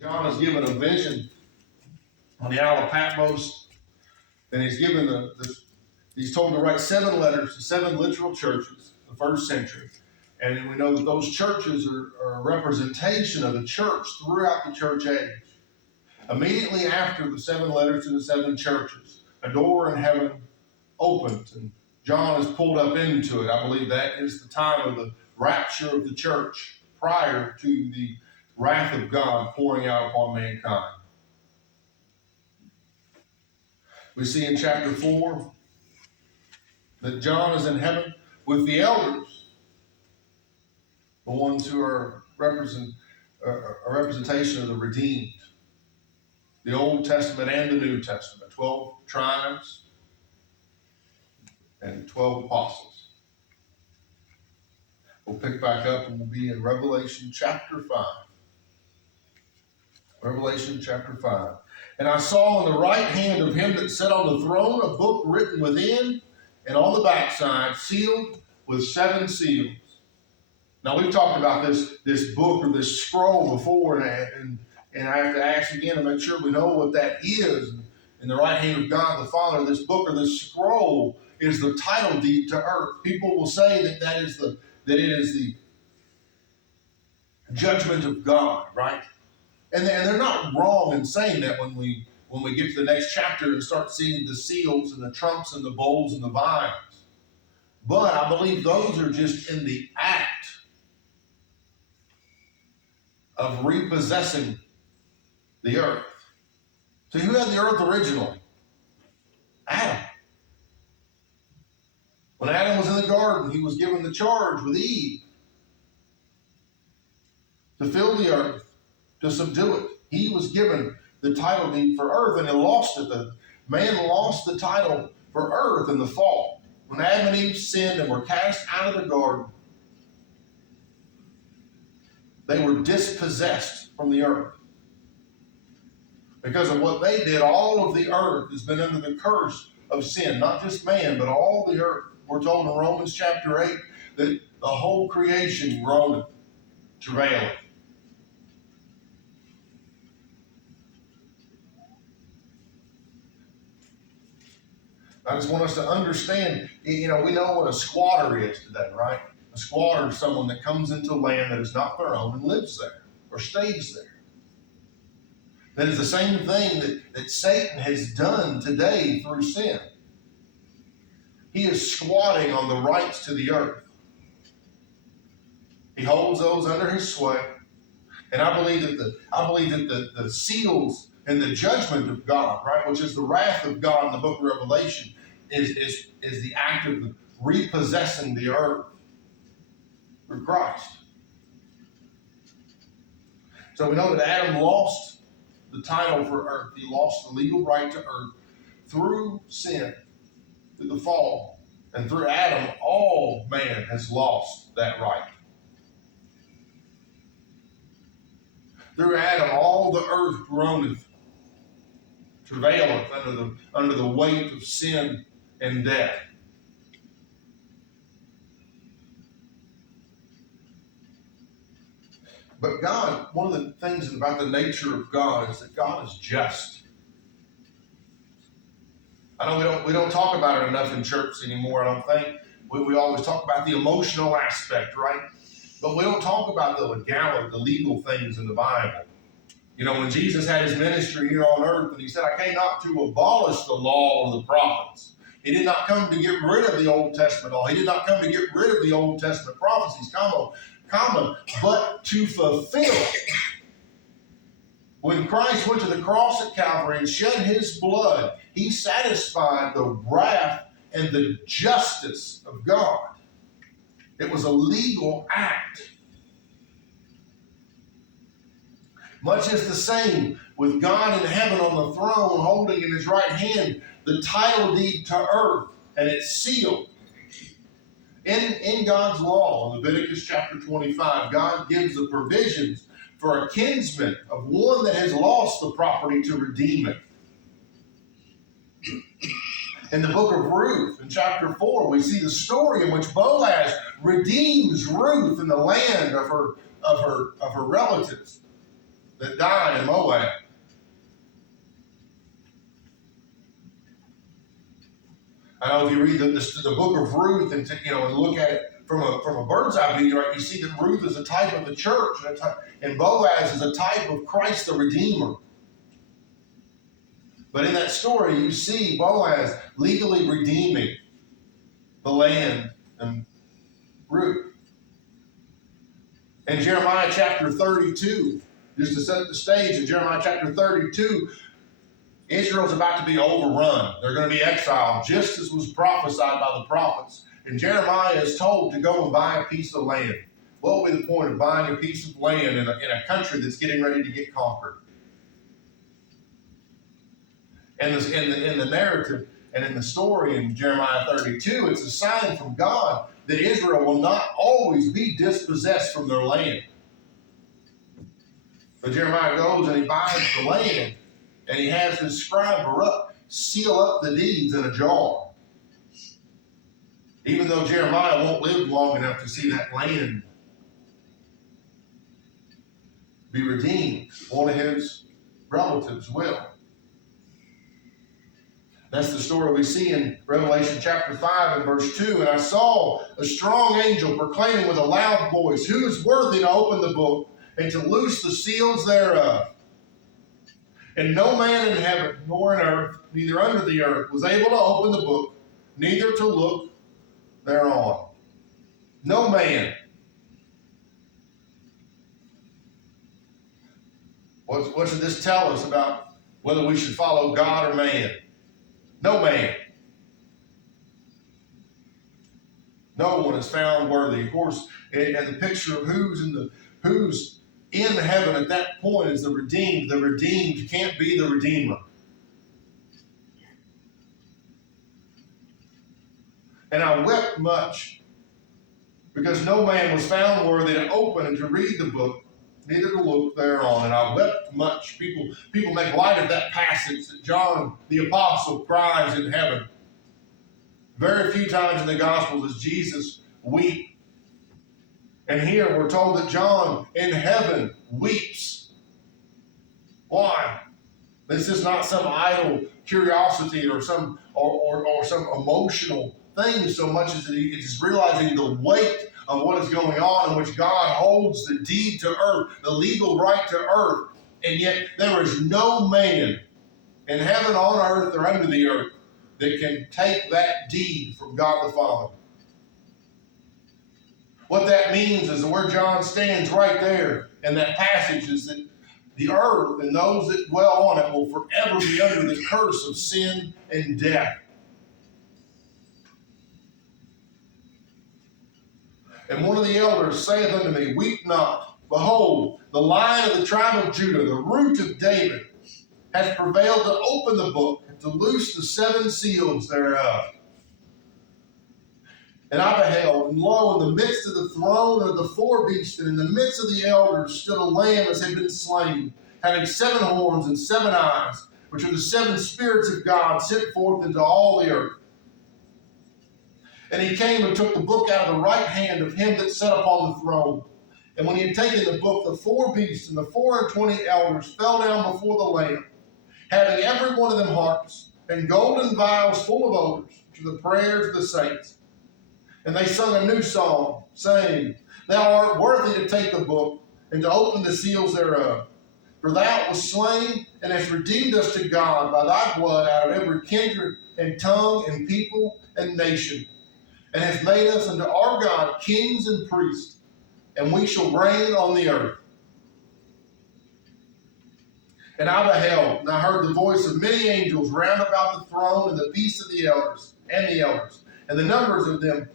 John is given a vision on the Isle of Patmos, and he's told to write 7 letters to 7 literal churches, the first century. And we know that those churches are a representation of the church throughout the church age. Immediately after the 7 letters to the 7 churches, a door in heaven opens, and John is pulled up into it. I believe that is the time of the rapture of the church prior to the wrath of God pouring out upon mankind. We see in chapter 4 that John is in heaven with the elders, the ones who are a representation of the redeemed, the Old Testament and the New Testament, 12 tribes and 12 apostles. We'll pick back up and we'll be in Revelation chapter 5. Revelation chapter 5. And I saw in the right hand of him that sat on the throne a book written within and on the backside, sealed with 7 seals. Now we've talked about this book or this scroll before, and I have to ask again to make sure we know what that is. In the right hand of God the Father, this book or this scroll is the title deed to earth. People will say that it is the judgment of God, right? And they're not wrong in saying that when we get to the next chapter and start seeing the seals and the trumps and the bowls and the vials. But I believe those are just in the act of repossessing the earth. So who had the earth originally? Adam. When Adam was in the garden, he was given the charge with Eve to fill the earth, to subdue it. He was given the title deed for earth, and he lost it. The man lost the title for earth in the fall. When Adam and Eve sinned and were cast out of the garden, they were dispossessed from the earth. Because of what they did, all of the earth has been under the curse of sin. Not just man, but all the earth. We're told in Romans chapter 8 that the whole creation groaneth, travaileth. I just want us to understand, we know what a squatter is today, right? A squatter is someone that comes into land that is not their own and lives there or stays there. That is the same thing that Satan has done today through sin. He is squatting on the rights to the earth. He holds those under his sway. And I believe that the seals and the judgment of God, right, which is the wrath of God in the book of Revelation, is the act of repossessing the earth through Christ. So we know that Adam lost the title for earth. He lost the legal right to earth through sin, through the fall. And through Adam, all man has lost that right. Through Adam, all the earth groaneth, travaileth under the weight of sin and death. But God, one of the things about the nature of God is that God is just. I know we don't talk about it enough in church anymore, I don't think. We always talk about the emotional aspect, right? But we don't talk about the legality, the legal things in the Bible. When Jesus had his ministry here on earth, and he said, I came not to abolish the law or the prophets. He did not come to get rid of the Old Testament law. He did not come to get rid of the Old Testament prophecies, but to fulfill. When Christ went to the cross at Calvary and shed his blood, he satisfied the wrath and the justice of God. It was a legal act. Much is the same with God in heaven on the throne, holding in his right hand the title deed to earth, and it's sealed. In God's law, in Leviticus chapter 25, God gives the provisions for a kinsman of one that has lost the property to redeem it. In the book of Ruth, in chapter 4, we see the story in which Boaz redeems Ruth in the land of her relatives. that died in Moab. I know if you read the book of Ruth and look at it from a bird's eye view, right, you see that Ruth is a type of the church, and Boaz is a type of Christ the Redeemer. But in that story, you see Boaz legally redeeming the land and Ruth. In Jeremiah chapter 32, just to set the stage, in Jeremiah chapter 32, Israel's about to be overrun. They're going to be exiled, just as was prophesied by the prophets. And Jeremiah is told to go and buy a piece of land. What will be the point of buying a piece of land in a country that's getting ready to get conquered? And in the narrative and in the story in Jeremiah 32, it's a sign from God that Israel will not always be dispossessed from their land. But Jeremiah goes and he buys the land, and he has his scribe Baruch seal up the deeds in a jar. Even though Jeremiah won't live long enough to see that land be redeemed, one of his relatives will. That's the story we see in Revelation chapter 5 and verse 2. And I saw a strong angel proclaiming with a loud voice, "Who is worthy to open the book and to loose the seals thereof?" And no man in heaven nor in earth, neither under the earth, was able to open the book, neither to look thereon. No man. What should this tell us about whether we should follow God or man? No man. No one is found worthy. Of course, and the picture of who's in heaven at that point is the redeemed. The redeemed can't be the Redeemer. And I wept much, because no man was found worthy to open and to read the book, neither to look thereon. And I wept much. People make light of that passage that John the Apostle cries in heaven. Very few times in the Gospels does Jesus weep. And here we're told that John in heaven weeps. Why? This is not some idle curiosity or some emotional thing so much as it is realizing the weight of what is going on, in which God holds the deed to earth, the legal right to earth, and yet there is no man in heaven, on earth, or under the earth that can take that deed from God the Father. What that means is that where John stands right there in that passage is that the earth and those that dwell on it will forever be under the curse of sin and death. And one of the elders saith unto me, "Weep not. Behold, the Lion of the tribe of Judah, the Root of David, hath prevailed to open the book and to loose the seven seals thereof." And I beheld, and lo, in the midst of the throne of the four beasts, and in the midst of the elders, stood a lamb as had been slain, having 7 horns and 7 eyes, which are the 7 spirits of God sent forth into all the earth. And he came and took the book out of the right hand of him that sat upon the throne. And when he had taken the book, the 4 beasts and the 24 elders fell down before the Lamb, having every one of them harps and golden vials full of odors, which are the prayers of the saints. And they sung a new song, saying, "Thou art worthy to take the book and to open the seals thereof. For thou wast slain and hast redeemed us to God by thy blood out of every kindred and tongue and people and nation, and hast made us unto our God kings and priests, and we shall reign on the earth." And I beheld, and I heard the voice of many angels round about the throne and the beasts of the elders, and the numbers of them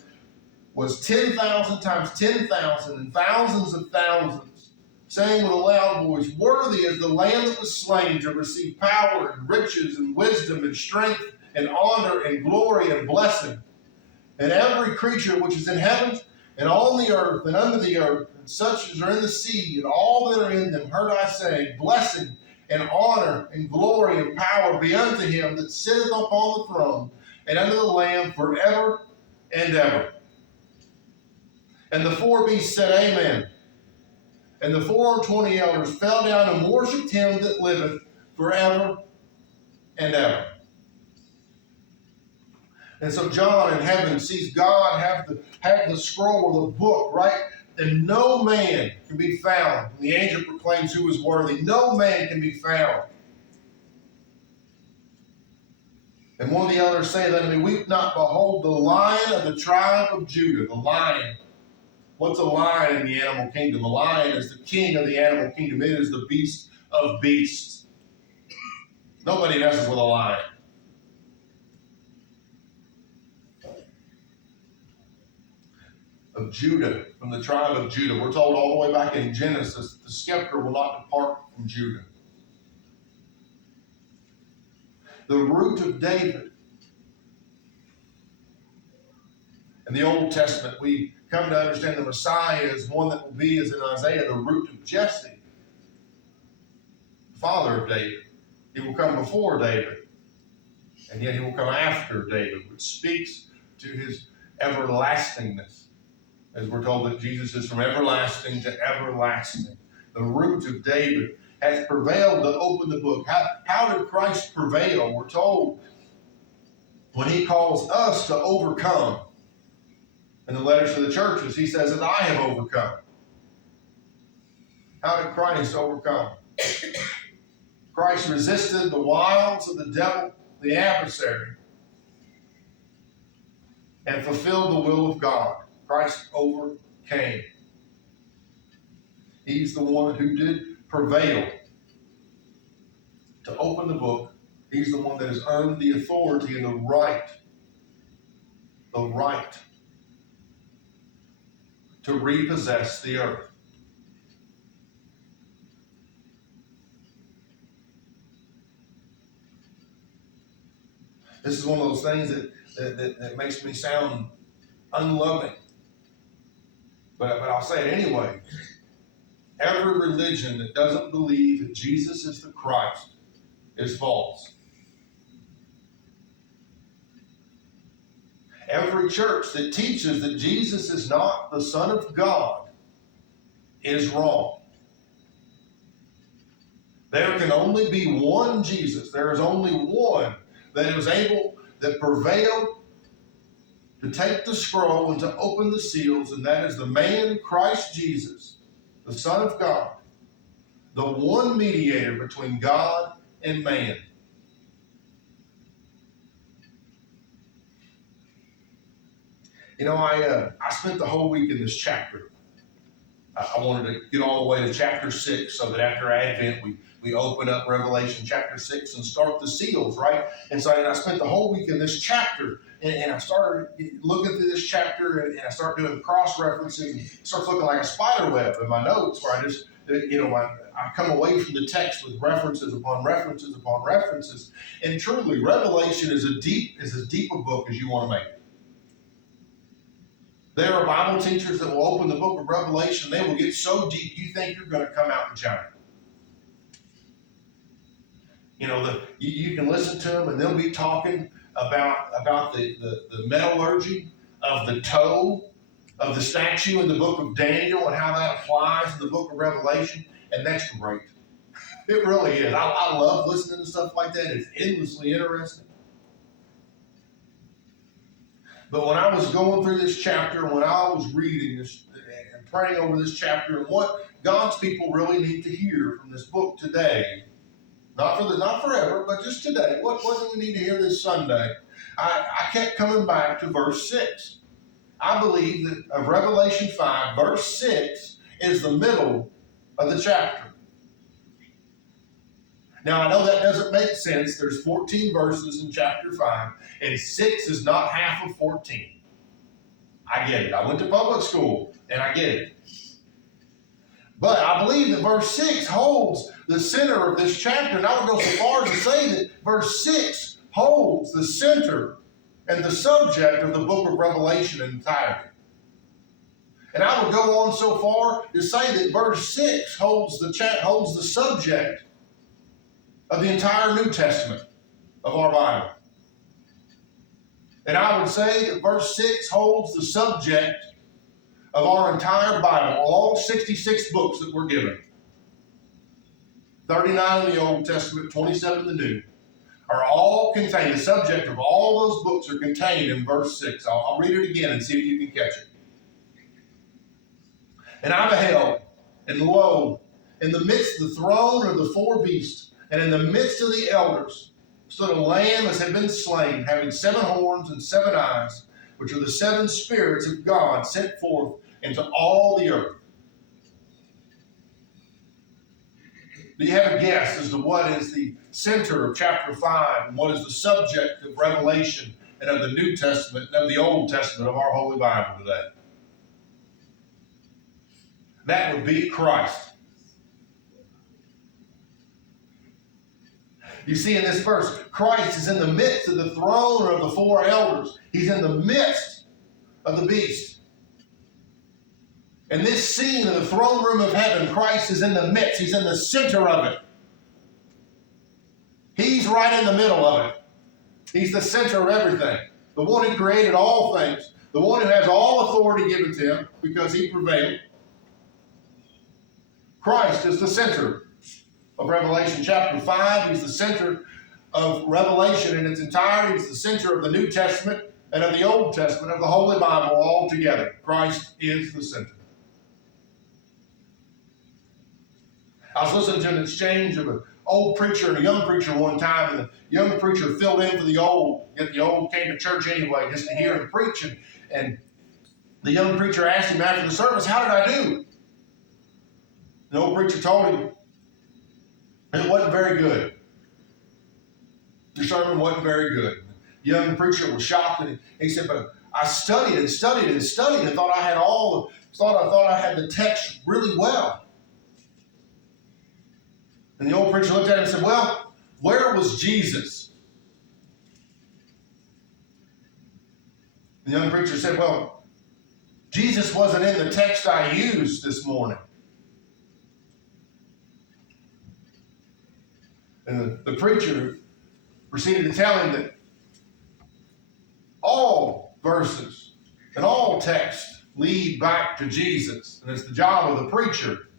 was 10,000 times 10,000 and thousands of thousands, saying with a loud voice, "Worthy is the Lamb that was slain to receive power and riches and wisdom and strength and honor and glory and blessing." And every creature which is in heaven and on the earth and under the earth, and such as are in the sea, and all that are in them, heard I say, "Blessing and honor and glory and power be unto him that sitteth upon the throne, and unto the Lamb forever and ever." And the 4 beasts said, "Amen." And the 420 elders fell down and worshipped him that liveth forever and ever. And so John in heaven sees God have the scroll, the book, right? And no man can be found. And the angel proclaims who is worthy. No man can be found. And one of the elders saith unto me, Weep not, behold, the Lion of the tribe of Judah. The lion. What's a lion in the animal kingdom? A lion is the king of the animal kingdom. It is the beast of beasts. Nobody messes with a lion. Of Judah, from the tribe of Judah. We're told all the way back in Genesis that the scepter will not depart from Judah. The root of David. In the Old Testament, we come to understand the Messiah is one that will be, as in Isaiah, the root of Jesse, the father of David. He will come before David, and yet he will come after David, which speaks to his everlastingness. As we're told that Jesus is from everlasting to everlasting. The root of David has prevailed to open the book. How did Christ prevail? We're told when he calls us to overcome. In the letters to the churches, he says that I have overcome. How did Christ overcome? Christ resisted the wiles of the devil, the adversary, and fulfilled the will of God. Christ overcame. He's the one who did prevail to open the book. He's the one that has earned the authority and the right to repossess the earth. This is one of those things that makes me sound unloving. But I'll say it anyway. Every religion that doesn't believe that Jesus is the Christ is false. Every church that teaches that Jesus is not the Son of God is wrong. There can only be one Jesus. There is only one that prevailed to take the scroll and to open the seals, and that is the man Christ Jesus, the Son of God, the one mediator between God and man. You know, I spent the whole week in this chapter. I wanted to get all the way to chapter 6 so that after Advent we open up Revelation chapter 6 and start the seals, right? And so I spent the whole week in this chapter, and I started looking through this chapter, and I started doing cross-referencing, and it starts looking like a spider web in my notes where I just, I come away from the text with references upon references upon references. And truly, Revelation is as deep a book as you want to make it. There are Bible teachers that will open the book of Revelation. They will get so deep you think you're going to come out in China. You can listen to them and they'll be talking about the metallurgy of the toe of the statue in the book of Daniel and how that applies in the book of Revelation. And that's great. It really is. I love listening to stuff like that. It's endlessly interesting. But when I was going through this chapter, when I was reading this and praying over this chapter, and what God's people really need to hear from this book today, not forever, but just today, what do we need to hear this Sunday? I kept coming back to verse 6. I believe that of Revelation 5, verse 6 is the middle of the chapter. Now, I know that doesn't make sense. There's 14 verses in chapter 5, and 6 is not half of 14. I get it. I went to public school, and I get it. But I believe that verse 6 holds the center of this chapter, and I would go so far as to say that verse 6 holds the center and the subject of the book of Revelation in entirety. And I would go on so far to say that verse 6 holds the subject of the entire New Testament of our Bible. And I would say that verse 6 holds the subject of our entire Bible, all 66 books that we're given, 39 in the Old Testament, 27 in the New, are all contained. The subject of all those books are contained in verse 6. I'll read it again and see if you can catch it. And I beheld, and lo, in the midst of the throne of the four beasts, and in the midst of the elders, stood a lamb as had been slain, having 7 horns and 7 eyes, which are the 7 spirits of God sent forth into all the earth. Do you have a guess as to what is the center of chapter 5 and what is the subject of Revelation and of the New Testament and of the Old Testament of our Holy Bible today? That would be Christ. You see in this verse, Christ is in the midst of the throne of the 4 elders. He's in the midst of the beast. In this scene of the throne room of heaven, Christ is in the midst. He's in the center of it. He's right in the middle of it. He's the center of everything. The one who created all things. The one who has all authority given to him because he prevailed. Christ is the center of Revelation chapter 5. He's the center of Revelation in its entirety. He's the center of the New Testament and of the Old Testament, of the Holy Bible all together. Christ is the center. I was listening to an exchange of an old preacher and a young preacher one time, and the young preacher filled in for the old, yet the old came to church anyway just to hear him preach. And the young preacher asked him after the service, "How did I do?" The old preacher told him, "It wasn't very good. Your sermon wasn't very good." The young preacher was shocked, and he said, "But I studied and studied and studied and thought I had the text really well." And the old preacher looked at him and said, "Well, where was Jesus?" The young preacher said, "Well, Jesus wasn't in the text I used this morning." And the preacher proceeded to tell him that all verses and all texts lead back to Jesus. And it's the job of the preacher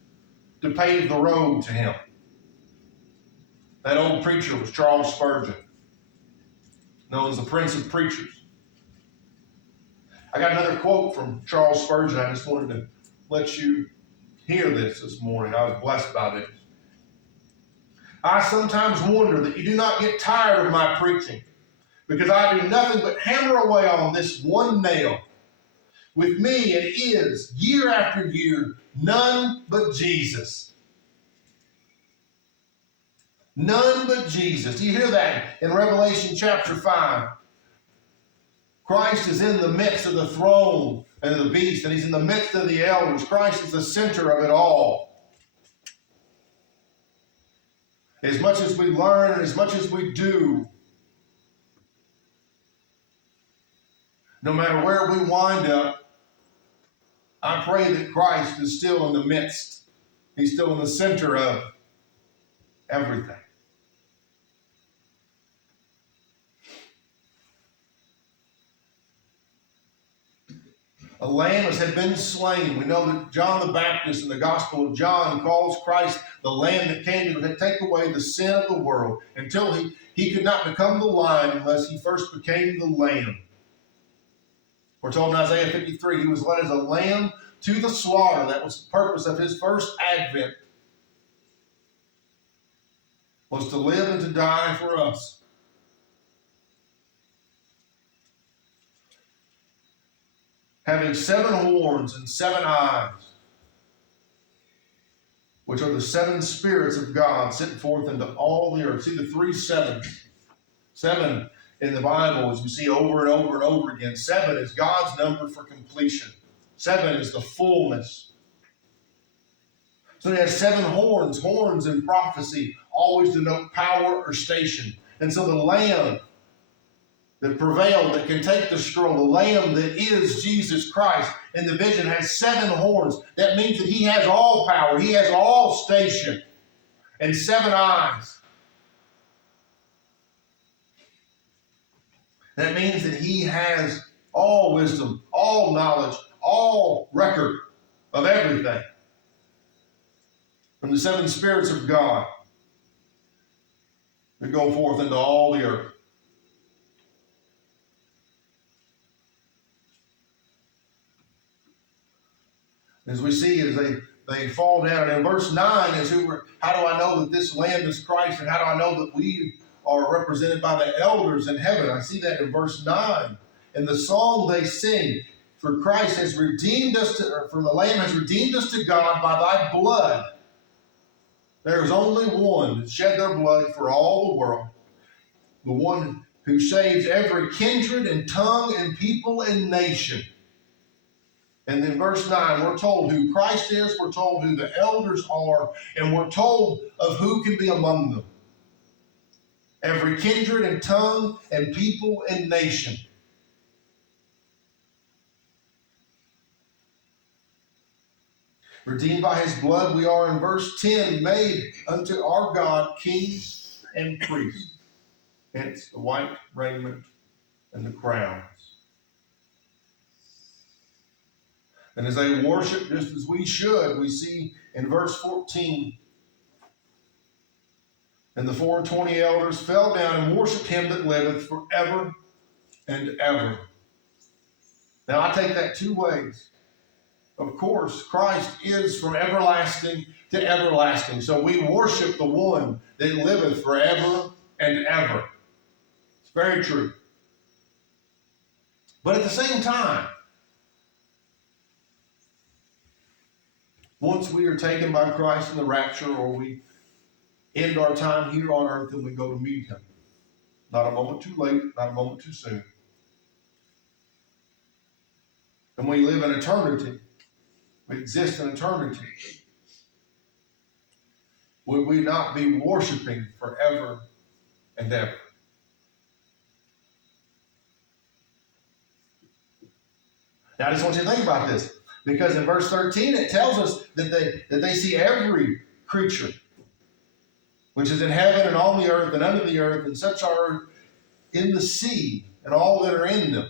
to pave the road to him. That old preacher was Charles Spurgeon, known as the Prince of Preachers. I got another quote from Charles Spurgeon. I just wanted to let you hear this morning. I was blessed by this. "I sometimes wonder that you do not get tired of my preaching, because I do nothing but hammer away on this one nail. With me it is, year after year, none but Jesus. None but Jesus." Do you hear that in Revelation chapter 5? Christ is in the midst of the throne and of the beast, and he's in the midst of the elders. Christ is the center of it all. As much as we learn and as much as we do, no matter where we wind up, I pray that Christ is still in the midst. He's still in the center of everything. A lamb had been slain. We know that John the Baptist in the Gospel of John calls Christ the Lamb that came to take away the sin of the world. Until he could not become the Lion unless he first became the Lamb. We're told in Isaiah 53, he was led as a lamb to the slaughter. That was the purpose of his first advent, was to live and to die for us. Having 7 horns and 7 eyes, which are the 7 spirits of God sent forth into all the earth. See the 3 sevens. 7 in the Bible, as we see over and over and over again. 7 is God's number for completion. 7 is the fullness. So he has 7 horns. Horns in prophecy always denote power or station. And so the Lamb that prevailed, that can take the scroll, the Lamb that is Jesus Christ in the vision, has 7 horns. That means that he has all power. He has all station. And 7 eyes. That means that he has all wisdom, all knowledge, all record of everything from the seven spirits of God that go forth into all the earth. As we see, as they fall down. And in verse 9 is how do I know that this land is Christ, and how do I know that we are represented by the elders in heaven? I see that in verse 9. In the song they sing, for Christ has redeemed us for the Lamb has redeemed us to God by thy blood. There is only one that shed their blood for all the world, the one who saves every kindred and tongue and people and nation. And in verse 9, we're told who Christ is, we're told who the elders are, and we're told of who can be among them. Every kindred and tongue and people and nation. Redeemed by his blood, we are in verse 10, made unto our God kings and priests. Hence the white raiment and the crowns. And as they worship just as we should, we see in verse 14, and the 420 elders fell down and worshipped him that liveth forever and ever. Now I take that two ways. Of course, Christ is from everlasting to everlasting. So we worship the one that liveth forever and ever. It's very true. But at the same time, once we are taken by Christ in the rapture, or we end our time here on earth and we go to meet him, not a moment too late, not a moment too soon. And we live in eternity. We exist in eternity. Would we not be worshiping forever and ever? Now I just want you to think about this, because in verse 13 it tells us that they see every creature which is in heaven and on the earth and under the earth, and such are in the sea and all that are in them.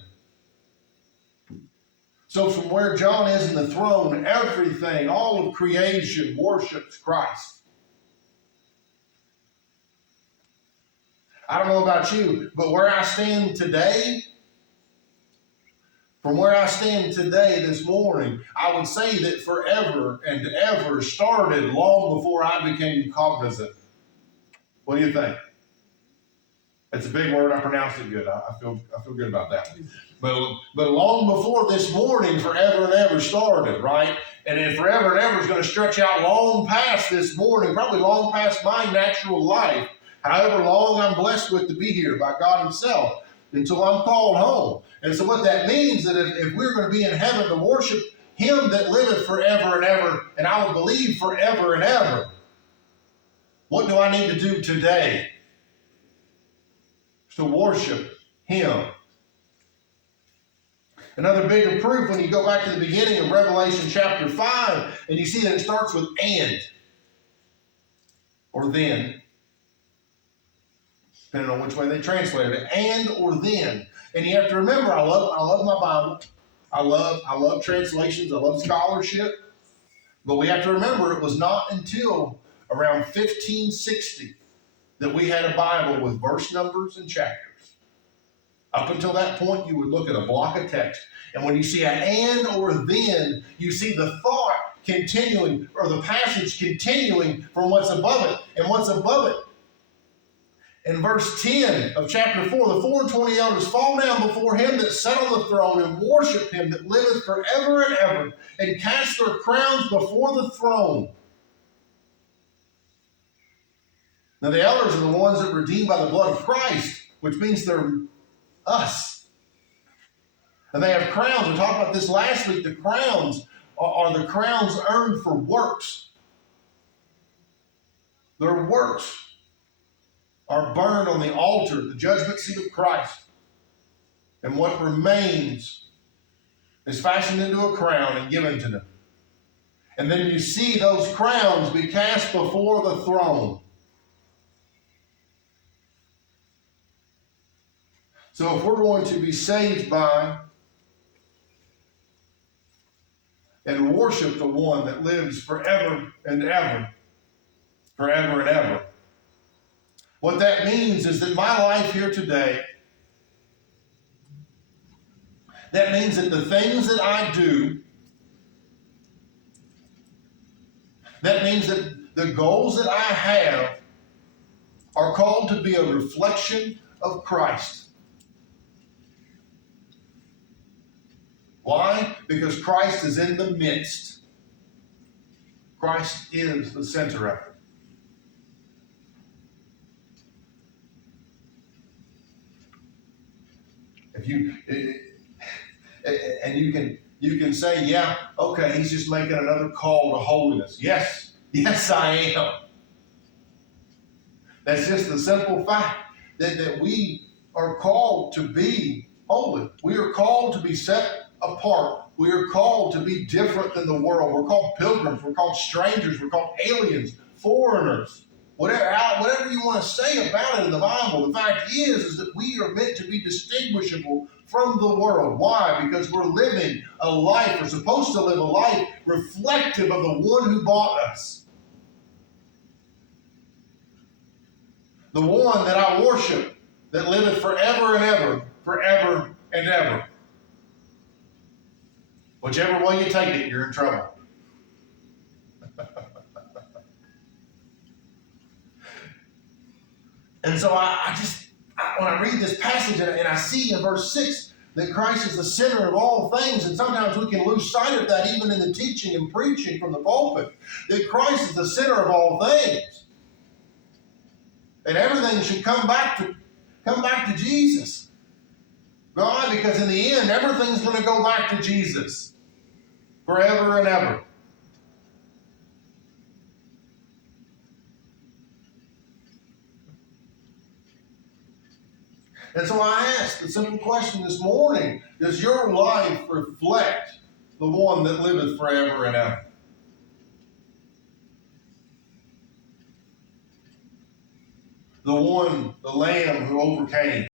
So from where John is in the throne, everything, all of creation worships Christ. I don't know about you, but where I stand today, from where I stand today this morning, I would say that forever and ever started long before I became cognizant. What do you think? It's a big word. I pronounced it good. I feel good about that. But long before this morning, forever and ever started, right? And then forever and ever is going to stretch out long past this morning, probably long past my natural life, however long I'm blessed with to be here by God himself, until I'm called home. And so what that means that if we're going to be in heaven to worship him that liveth forever and ever, and I would believe forever and ever, what do I need to do today to worship him? Another bigger proof, when you go back to the beginning of Revelation chapter 5, and you see that it starts with and, or then, depending on which way they translate it, and or then. And you have to remember, I love my Bible. I love translations. I love scholarship. But we have to remember, it was not until around 1560 that we had a Bible with verse numbers and chapters. Up until that point, you would look at a block of text, and when you see an and or then, you see the thought continuing, or the passage continuing from what's above it. And what's above it? In verse 10 of chapter 4, the 420 elders fall down before him that sat on the throne and worship him that liveth forever and ever, and cast their crowns before the throne. Now the elders are the ones that are redeemed by the blood of Christ, which means they're us. And they have crowns. We talked about this last week. The crowns are the crowns earned for works. Their works are burned on the altar, the judgment seat of Christ. And what remains is fashioned into a crown and given to them. And then you see those crowns be cast before the throne. So if we're going to be saved by and worship the one that lives forever and ever, forever and ever. What that means is that my life here today, that means that the things that I do, that means that the goals that I have are called to be a reflection of Christ. Why? Because Christ is in the midst. Christ is the center of it. You can say, yeah, okay, he's just making another call to holiness. Yes, I am. That's just the simple fact that we are called to be holy. We are called to be set apart. We are called to be different than the world. We're called pilgrims. We're called strangers. We're called aliens, foreigners. Whatever you want to say about it in the Bible, the fact is that we are meant to be distinguishable from the world. Why? Because we're living a life, we're supposed to live a life reflective of the one who bought us. The one that I worship, that liveth forever and ever, forever and ever. Whichever way you take it, you're in trouble. And so when I read this passage and I see in verse 6 that Christ is the center of all things, and sometimes we can lose sight of that even in the teaching and preaching from the pulpit, that Christ is the center of all things. And everything should come back to Jesus. Why? Because in the end, everything's going to go back to Jesus forever and ever. And so I ask the simple question this morning, does your life reflect the one that liveth forever and ever? The Lamb who overcame.